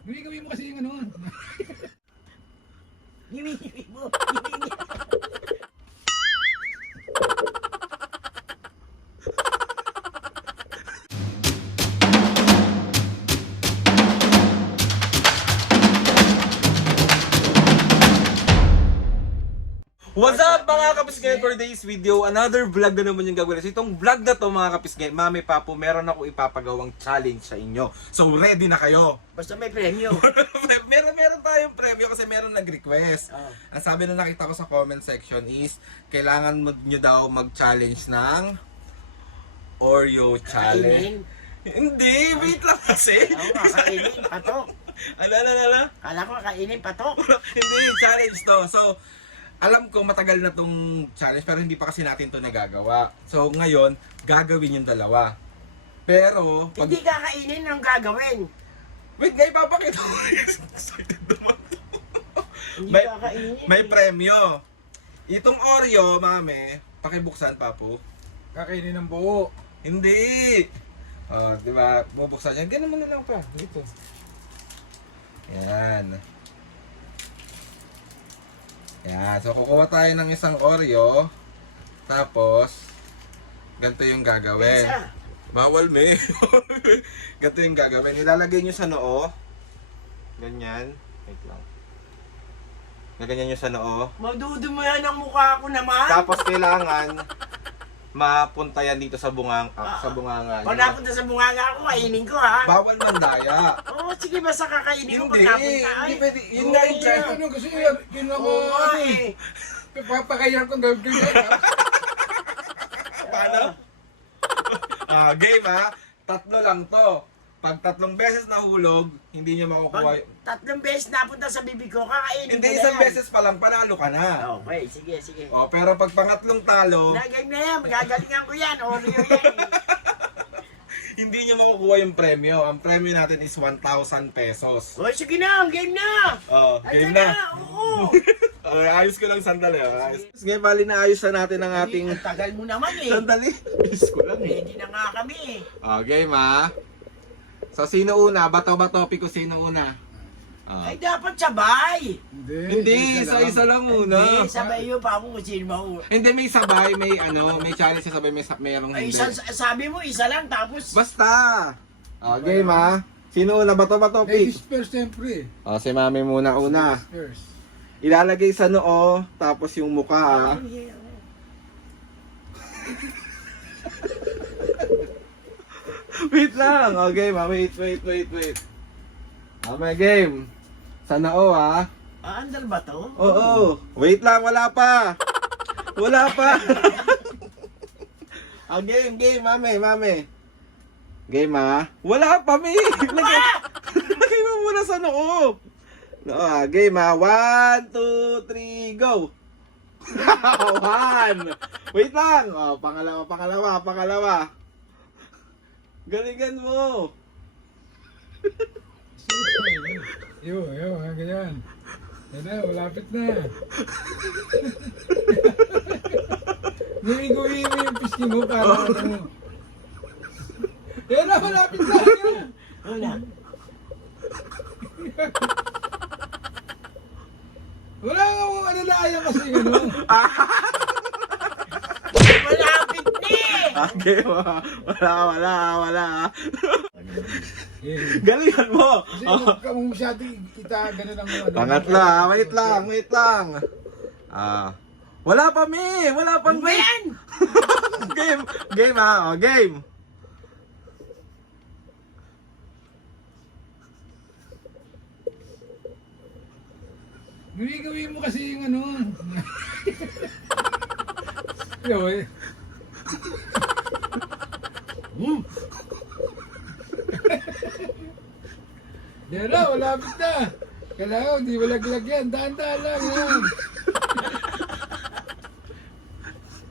Gawin mo kasi yung ano. Gimi mo. What's up mga kapisgay, for today's video, another vlog na naman yung gagawin. So itong vlog na to mga kapisgay, Mami Papo, meron ako ipapagawang challenge sa inyo. So ready na kayo? Basta may premyo. meron tayong premyo kasi meron nag-request. Ang sabi na nakita ko sa comment section is, kailangan nyo daw mag-challenge ng Oreo challenge. Hindi, wait lang kasi. Oo, kakainin patok. Ala. Kala ko kakainin patok. Hindi, challenge to. So, alam ko matagal na tong challenge pero hindi pa kasi natin to nagagawa. So ngayon, gagawin yung dalawa. Pero, pag... Hindi kakainin ang gagawin. Wait, nga ipapakita ko. Excited naman to. Hindi kakainin. May premyo. Itong Oreo, mami, pakibuksan, Papo. Kakainin ng buo. Hindi. Oh, di ba? Bubuksan yan. Ganun mo na lang pa. Dito. Yan. Yan. So, kukuha tayo ng isang Oreo. Tapos, ganito yung gagawin. Isa. Bawal, me. Ganito yung gagawin. Ilalagay nyo sa noo. Ganyan. Wait lang. Naganyan nyo sa noo. Magdudumuyan ang mukha ko naman. Tapos, kailangan mapunta yan dito sa sa bunganga. Pag napunta sa bunganga ako, kainin ko ha. Bawal mandaya. Oo, sige basta kakainin ko pag Hindi, napunta. hindi Ay, pwede. Yun nga yung challenge. Ano kasi kinuha oo nga eh. papakayan kong gagawin. Paano? Game ha. Tatlo lang to. Pag 3 beses nahulog, hindi nyo makukuha. Pag 3 beses napunta sa bibig ko, kakainin Hindi, ko na isang yan. beses pa lang, panalo ka na. Okay, sige. O, pero pag pangatlong talo, Nagay na yan, magagalingan ko yan. Oreo yan. hindi nyo makukuha yung premyo. Ang premyo natin is 1,000 pesos. O sige na, game na. Oh, game Ayan na. Oo. Ayos ko lang sandali. Ayos. Ngayon, bali na ayos na natin ang ating... Ang tagal mo naman eh. Sandali. Ayos ko lang eh. Ready na nga kami eh. Game ha. So, sino una? Bato-bato, Pico, sino una? Ay dapat sabay. Hindi, isa-isa lang muna. Hindi, sabay yun pa ako kung sino mo. Hindi, may sabay, may challenge sa sabay, mayroong Ay, hindi. sabi mo isa lang tapos. Basta! Game ha. Sino una? Bato-bato, Pico? Ladies first siyempre. Si Mami muna una. First. Ilalagay sa noo, tapos yung mukha. Wait lang. Game ha. Wait. May game. Sa noo ha. Andal ba to? Oo. Wait lang, wala pa. Game, mami. Game ha. Wala pa, mi. Lagay mo muna sa noo. Game ha. 1, 2, 3, go. 1. Wait lang. Pangalawa. Galingan mo. Yo, ganyan. Yan na, malapit na. Gawin mo yung pisngi mo para ano. Yan na, malapit na. Wala. Wala nga mo ano laayang kasi ano. Malapit ni! Game ha. Wala. Yeah. Galingan mo. Kasi huwag ka mong masyado kita gano'n ang ano. Pangatla, wait lang. Wala pa, mi. Wala pang Ano ba yan? Game ha. Game. Gawin mo kasi yung ano. Yo, eh. Yan na, malapit na. Kailangan, di walaglag yan. Daan-daan lang yan.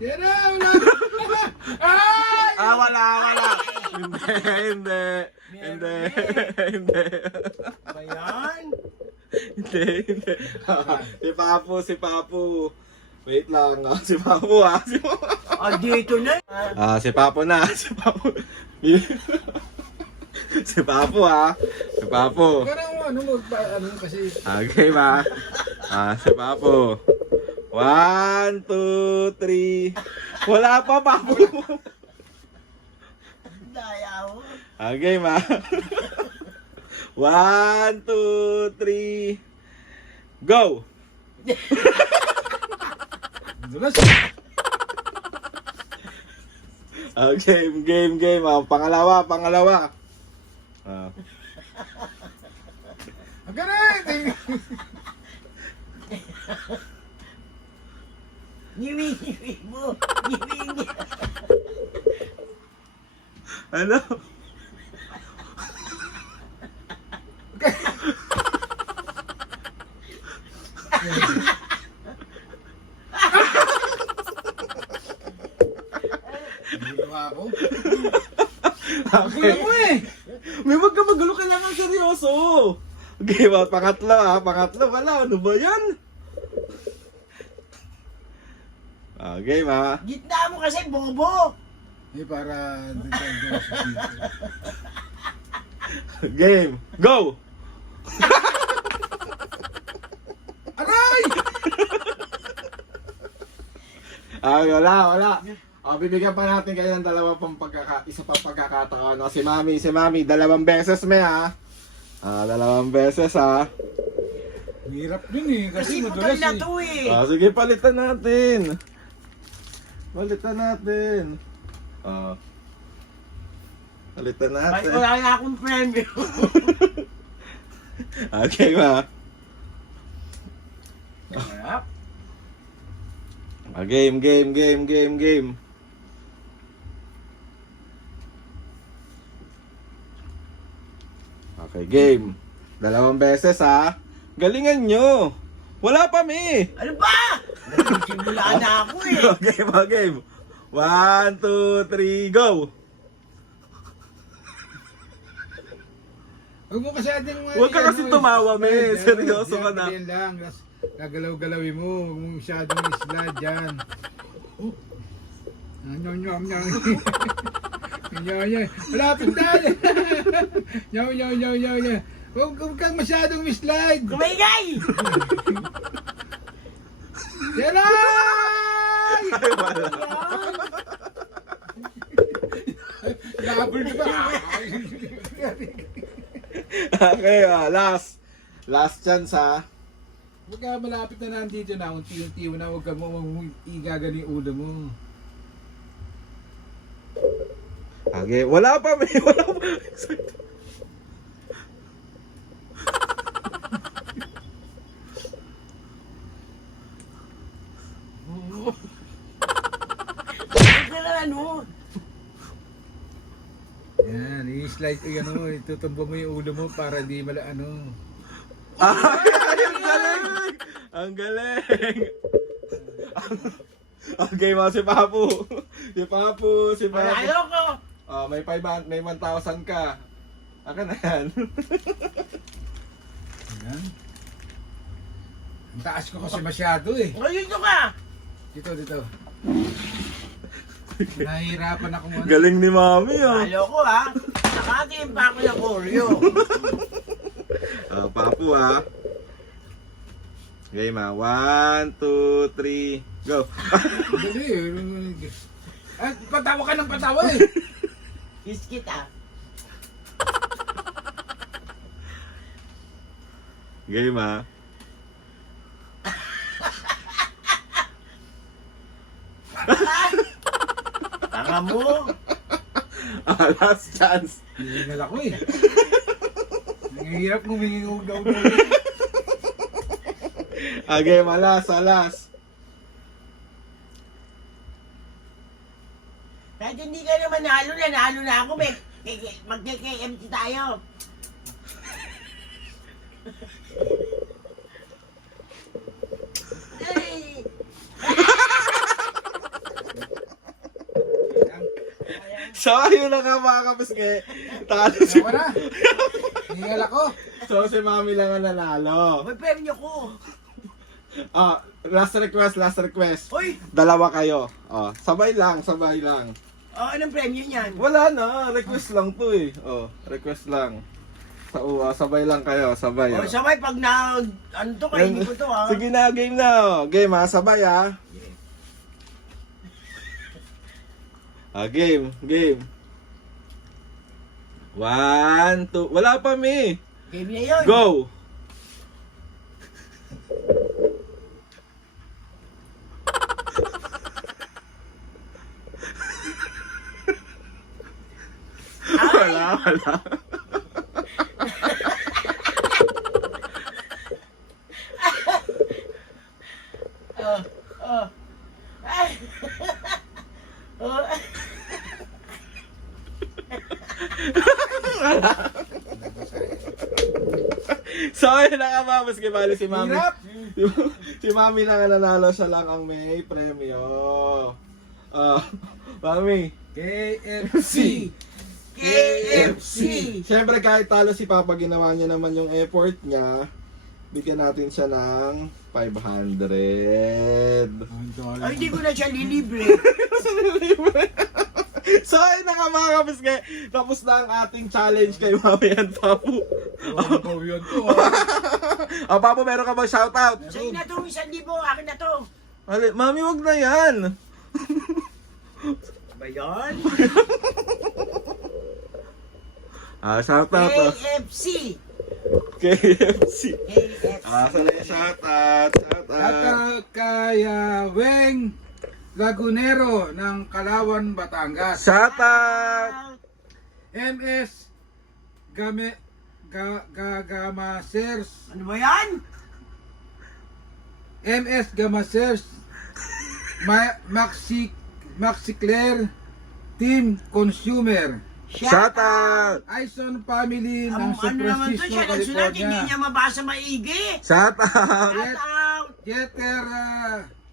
Yan na, malapit na. Ay! Wala. Hindi. Ba yan? Hindi. Si Papu. Wait lang. Si Papu ha. Dito na. Si Papu na. Si Papu ha. Si Papu. Parang ano mo, ano kasi. Okay ba? Si Papo. 1, 2, 3. Wala pa, Papo. Daya mo. Okay ba? 1, 2, 3. Go! Dulas. Game. Pangalawa. Ang galing! Ngiwi mo. Ngiwi. Ano? Hindi ko ako. Okay. Gulo mo eh! May wag ka magulo, kailangan seryoso. Okay, pangatlo, wala. Ano ba yan? Okay, ma. Gitna mo kasi, bobo. Para Game. Go! Aray! Wala. Bibigyan pa natin kayo ng isa pang pagkakataon. Si Mami, 2 beses may ha. 2 beses ha. Hirap din eh, kasi Kasi putol madulas na eh. to eh. Sige, palitan natin. Palitan Ay, natin. wala na akong premyo. Okay, ma. Harap. Game. Okay, game. 2 beses ha. Galingan nyo. Wala pa mi. Ano ba? Nagsimula na ako eh. Game. 1, 2, 3, go. Huwag mo kasi ating Huwag ka kasi tumawa, me. Seryoso ka na. Yan lang. Gagalaw-galawin mo. Huwag mo masyadong slide dyan. Oh. Nyam. Malapit na. Nyam. Huwag kang masyadong slide. Kumigay! Yan Ay, wala. Labol ka ba? Okay, last chance ha. Huwag ka malapit na nandito na. Unti-unti mo na. Huwag ka mo igagano yung ulo mo. Okay, wala pa. Ano na ano? Yan, i-slide ko yan mo. Itutumbo mo yung ulo mo para di ano. Ang galing. Okay, mga si Papu. Manalo ko! May 500, may 1,000 ka. Aka na yan. Yan. Ang taas ko kasi masyado eh. Ngayon to ka! Dito. Nahihirapan ako muna. Galing ni Mami Manalo ko ha! Nakatiin pa ako ng Oreo. Papu ha. Okay, ma. 1, 2, 3, go. Dali eh. Patawa ka ng patawa eh. Biskit ah. Game ha. Tanga mo! Last chance. Hihingal ako eh. Nangihirap humingi ugaw. Game, alas. Kahit hindi ka naman nanalo na ako. Mag-KMT tayo. Ay! So, yun na nga mga kapiske. Talo si Ako na. Hihingal ako. So, si Mami lang ang nanalo. May premyo ko. Last request. Hoy! 2 kayo. Sabay lang. Anong premyo niyan? Wala na, request lang to eh. Request lang. Sabay lang kayo, sabay. O, sabay pag na, ano to, kainin ko to, ha? Sige na, game na. Game ha, sabay ha. Game. 1, 2, wala pa mi. Game na yun. Go! Wala. Ay. So, ayun na nga mga maski bali si Mami. Hirap. Si Mami na nga nanalo, siya lang ang may premyo. Mami. KFC. KFC. Siyempre kahit talo si Papa, ginawa niya naman yung effort niya. Bigyan natin siya ng 500. Ay, hindi ko na siya lilibre. So ayun na nga mga kapiske, tapos na ang ating challenge kay Mami and Papu. Oh, yun to. Papu, meron ka bang shoutout? Sa'yo na to, 1,000. Akin na to. Mami, wag na yan. Ba yan? Shoutout. KFC. KFC. KFC. Saan yung shoutout? At kay Weng Lagunero ng Kalawan, Batangas. Shoutout. MS Gamasers. Ano ba yan? MS Gamasers. Maxi Claire. Team Consumer. Shoutout. Ison Family ng San Ano naman to Francisco, siya? Nagsulat, hindi California. niya mabasa maigi. Shoutout. Shout out.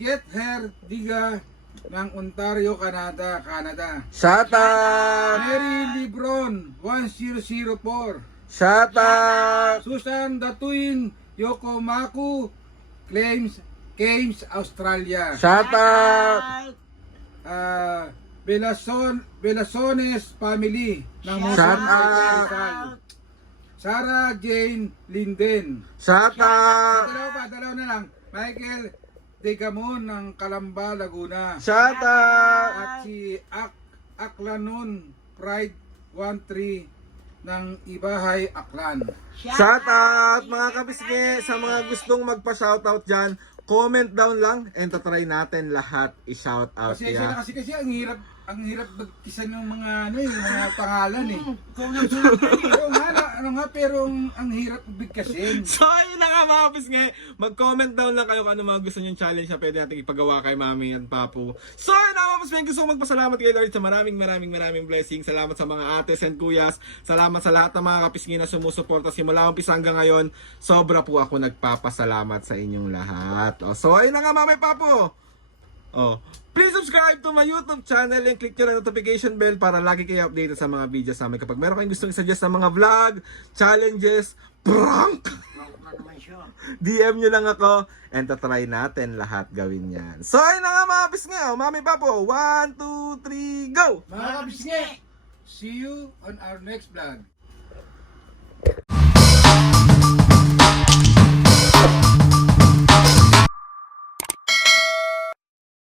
Get Her Diga ng Ontario, Canada. Shoutout. Mary Lebron 1004. Shoutout. Susan Datuin Yokomaku Claims Australia. Shoutout. Belasones Family ng Shout Mozambique, out. Rizal. Sarah Jane Linden. Shoutout. Dalawa na lang. Michael Degamon ng Calamba, Laguna. Shoutout. At si Aklanon Pride 13 ng Ibahay, Aklan. Shoutout mga kapiske, sa mga gustong magpa-shoutout dyan, comment down lang and tatry natin lahat i-shoutout Kasi ya. kasi ang hirap magkisa ng mga mga pangalan eh. Pero ang hirap bigkasin. So ayun na nga mga kapiske, mag-comment down lang kayo kung ano mga gusto nyong challenge na pwede natin ipagawa kay Mami and Papu. So ayun na mga kapiske, gusto kong magpasalamat kay Lord sa maraming blessings. Salamat sa mga ates and kuyas. Salamat sa lahat ng mga kapiske na sumusuporta simula umpisa hanggang ngayon. Sobra po ako nagpapasalamat sa inyong lahat. So ayun na nga Mami Papu. Please subscribe to my YouTube channel and click nyo na notification bell para lagi kayo updated sa mga videos namin. Kapag meron kayong gustong i-suggest na mga vlog, challenges, prank, DM nyo lang ako and tatry natin lahat gawin yan. So ayun na nga mga bis nga, Mami Papo, 1, 2, 3, go! Mga kabisne, see you on our next vlog.